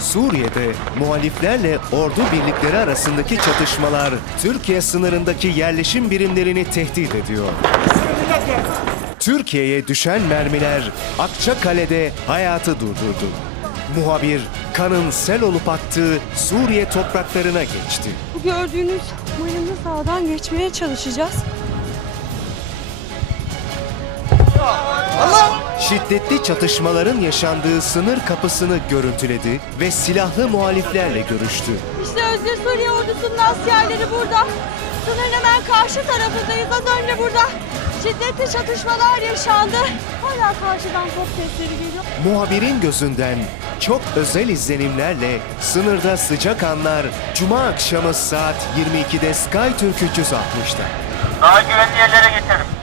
Suriye'de muhaliflerle ordu birlikleri arasındaki çatışmalar Türkiye sınırındaki yerleşim birimlerini tehdit ediyor. Türkiye'ye düşen mermiler Akçakale'de hayatı durdurdu. Muhabir kanın sel olup aktığı Suriye topraklarına geçti. Bu gördüğünüz mayını sağdan geçmeye çalışacağız. Şiddetli çatışmaların yaşandığı sınır kapısını görüntüledi ve silahlı muhaliflerle görüştü. İşte Özgür Suriye ordusunun askerleri burada. Sınırın hemen karşı tarafındayız. Az önce burada şiddetli çatışmalar yaşandı. Hala karşıdan top sesleri geliyor. Muhabirin gözünden çok özel izlenimlerle sınırda sıcak anlar Cuma akşamı saat 22'de Sky Türk 360'da. Daha güvenli yerlere getirin.